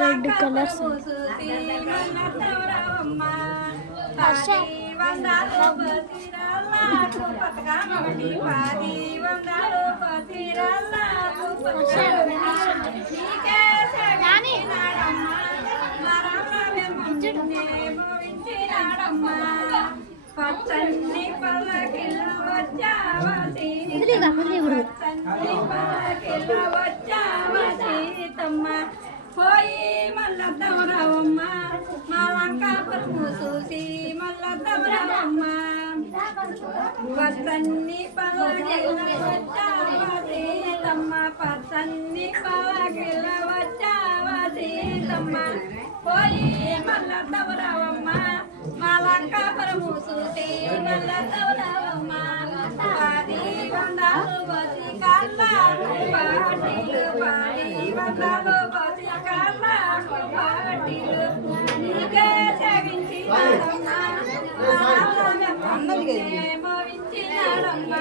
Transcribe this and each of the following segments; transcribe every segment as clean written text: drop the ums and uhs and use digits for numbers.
Red colours పచ్చని పల్లకిల వచ్చావా సీతమ్మ పోయి మల్లద్దవరవమ్మ మా లంకాపురము చూసి మల్లద్దవరవమ్మ పచ్చని పల్లకిల వచ్చావా సీతమ్మ పచ్చని పల్లకిల వచ్చావా సీతమ్మ పోయి మల్లద్దవరవమ్మ మా లంకాపురము చూసి మల్లద్దవరవమ్మ పాడి వందాలు బసి కల్లాకు పాటిలు పాడి వందాలు బసి కల్లాకు పాటిలు నీకే సేవించినాడమ్మ మోవించినాడమ్మ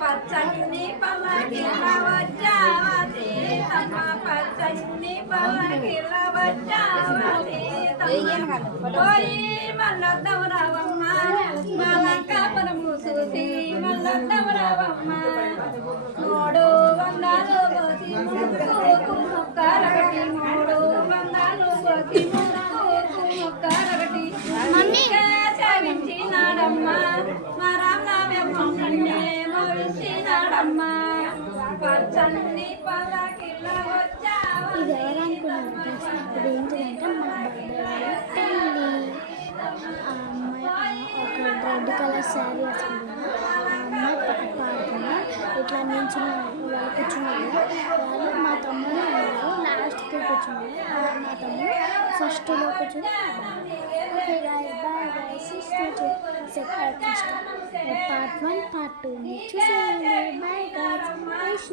పచ్చని పల్లకిల వచ్చావా సీతమ్మ పచ్చని పల్లకిల వచ్చావా సీతమ్మ పోయి మల్లద్దవరవమ్మ మా లంకాపురము చూసి మల్లద్దవరవమ్మ మూడు వందలు పోసి ముక్కు మొక్కరగటి మూడు వందలు పోసి ముక్కు మొక్కరగటి సేవించినాడమ్మ మా రామనామే మోవించినాడమ్మ పచ్చని పల్లకిల వచ్చావా ఇది ఎవరు అనుకున్నారు? ఇప్పుడు ఏంటిదంటే మా పెళ్ళి ఆ అమ్మాయి ఒక రెడ్ కలర్ శారీ వచ్చింది. ఆ అమ్మాయి పాడుతున్నా ఇట్లా నించున్న వాళ్ళు కూర్చున్నారు. వాళ్ళు మా తమ్ముడు ఉన్నారు, లాస్ట్కి కూర్చున్నారు. మా తమ్ముడు ఫస్ట్లో కూర్చుని పార్ట్ 1 పార్ట్ 2 చూసేయండి. By guys.